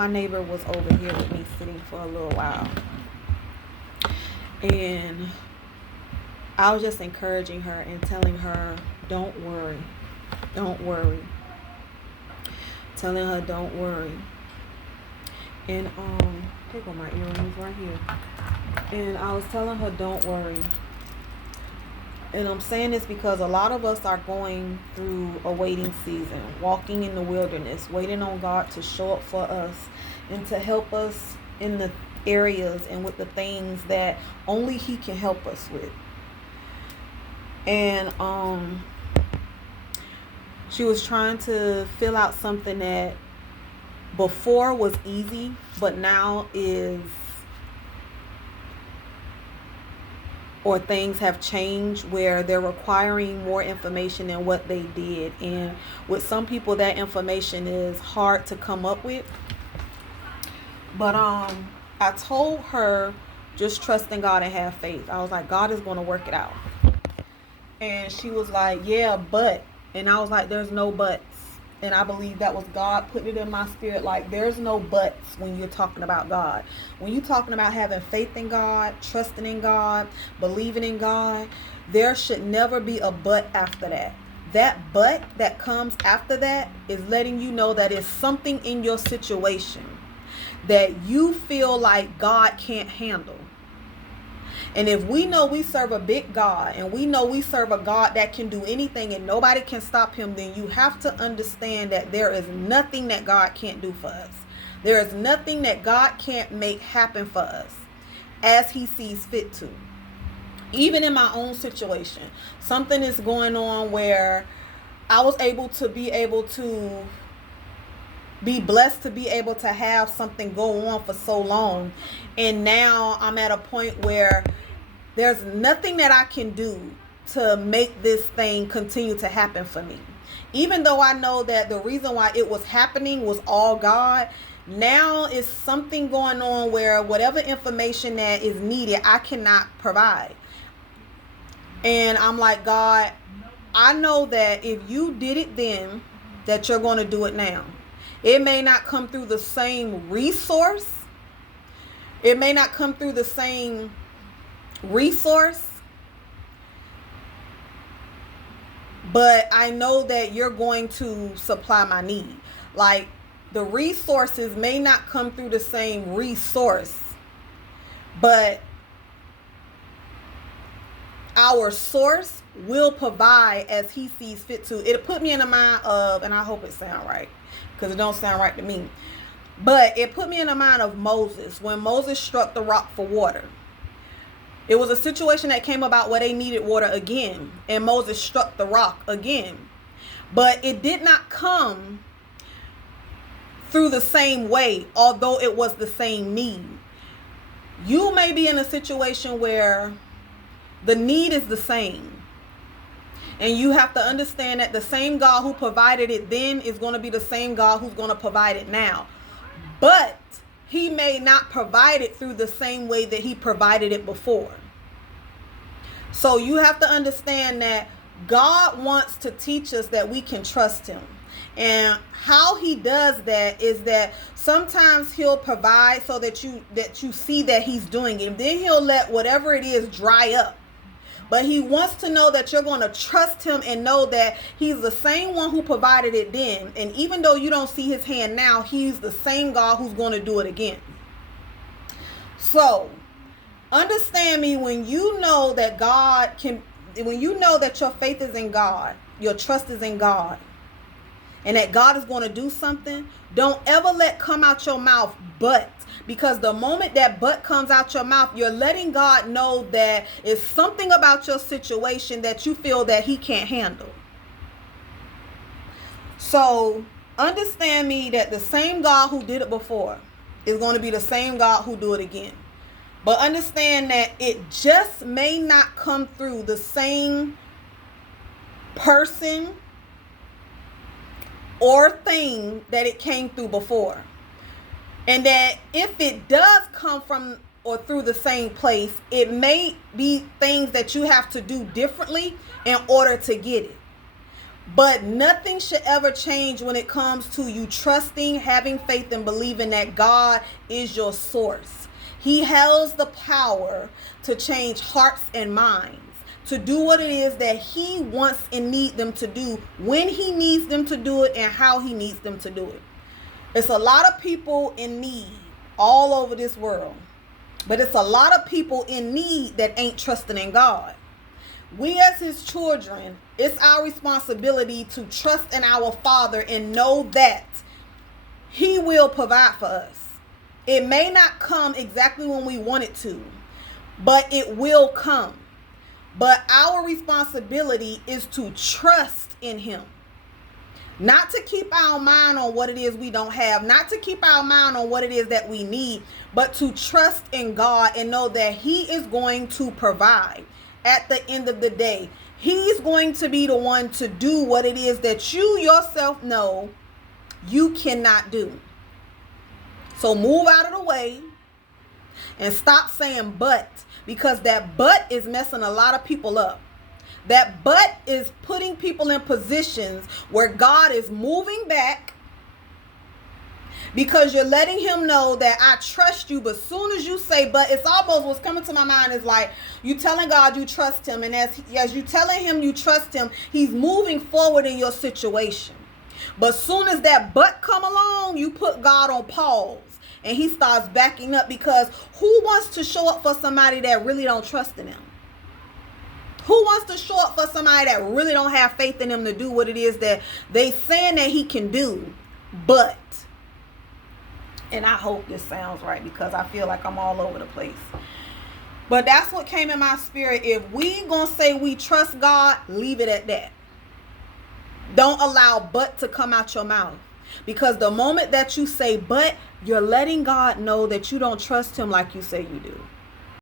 my neighbor was over here with me sitting for a little while. And I was just encouraging her and telling her, don't worry. Don't worry. Telling her, don't worry. And here go my earrings right here. And I was telling her, don't worry. And I'm saying this because a lot of us are going through a waiting season, walking in the wilderness, waiting on God to show up for us and to help us in the areas and with the things that only He can help us with. And she was trying to fill out something that before was easy, but now is, or things have changed where they're requiring more information than what they did. And with some people, that information is hard to come up with. But I told her, just trust in God and have faith. I was like, God is going to work it out. And she was like, yeah, but. And I was like, there's no buts. And I believe that was God putting it in my spirit. Like, there's no buts when you're talking about God. When you're talking about having faith in God, trusting in God, believing in God, there should never be a but after that. That but that comes after that is letting you know that it's something in your situation that you feel like God can't handle. And if we know we serve a big God, and we know we serve a God that can do anything and nobody can stop Him, then you have to understand that there is nothing that God can't do for us. There is nothing that God can't make happen for us as He sees fit to. Even in my own situation, something is going on where I was able to be blessed to be able to have something go on for so long. And now I'm at a point where there's nothing that I can do to make this thing continue to happen for me. Even though I know that the reason why it was happening was all God, now is something going on where whatever information that is needed, I cannot provide. And I'm like, God, I know that if you did it then, that you're going to do it now. It may not come through the same resource. It may not come through the same resource. But I know that you're going to supply my need. Like, the resources may not come through the same resource, but our source will provide as He sees fit to. It put me in the mind of, and I hope it sounds right, because it don't sound right to me, but it put me in the mind of Moses, when Moses struck the rock for water. It was a situation that came about where they needed water again, and Moses struck the rock again. But it did not come through the same way, although it was the same need. You may be in a situation where the need is the same. And you have to understand that the same God who provided it then is going to be the same God who's going to provide it now. But He may not provide it through the same way that He provided it before. So you have to understand that God wants to teach us that we can trust Him. And how He does that is that sometimes He'll provide so that you see that He's doing it. And then He'll let whatever it is dry up. But He wants to know that you're going to trust Him and know that He's the same one who provided it then. And even though you don't see His hand now, He's the same God who's going to do it again. So, understand me, when you know that when you know that your faith is in God, your trust is in God, and that God is going to do something, don't ever let come out your mouth but. Because the moment that but comes out your mouth, you're letting God know that it's something about your situation that you feel that He can't handle. So understand me that the same God who did it before is going to be the same God who do it again. But understand that it just may not come through the same person or thing that it came through before. And that if it does come from or through the same place, it may be things that you have to do differently in order to get it. But nothing should ever change when it comes to you trusting, having faith, and believing that God is your source. He has the power to change hearts and minds, to do what it is that he wants and needs them to do, when he needs them to do it, and how he needs them to do it. It's a lot of people in need all over this world, but it's a lot of people in need that ain't trusting in God. We as his children, it's our responsibility to trust in our Father and know that he will provide for us. It may not come exactly when we want it to, but it will come. But our responsibility is to trust in him. Not to keep our mind on what it is we don't have, not to keep our mind on what it is that we need, but to trust in God and know that he is going to provide. At the end of the day, he's going to be the one to do what it is that you yourself know you cannot do. So move out of the way and stop saying but, because that but is messing a lot of people up. That but is putting people in positions where God is moving back, because you're letting him know that I trust you. But soon as you say but, it's almost, what's coming to my mind is like you telling God you trust him, and as you telling him you trust him, he's moving forward in your situation. But soon as that but come along, you put God on pause and he starts backing up, because who wants to show up for somebody that really don't trust in him? Who wants to show up for somebody that really don't have faith in him to do what it is that they saying that he can do? But, and I hope this sounds right, because I feel like I'm all over the place. But that's what came in my spirit. If we gonna say we trust God, leave it at that. Don't allow but to come out your mouth. Because the moment that you say but, you're letting God know that you don't trust him like you say you do.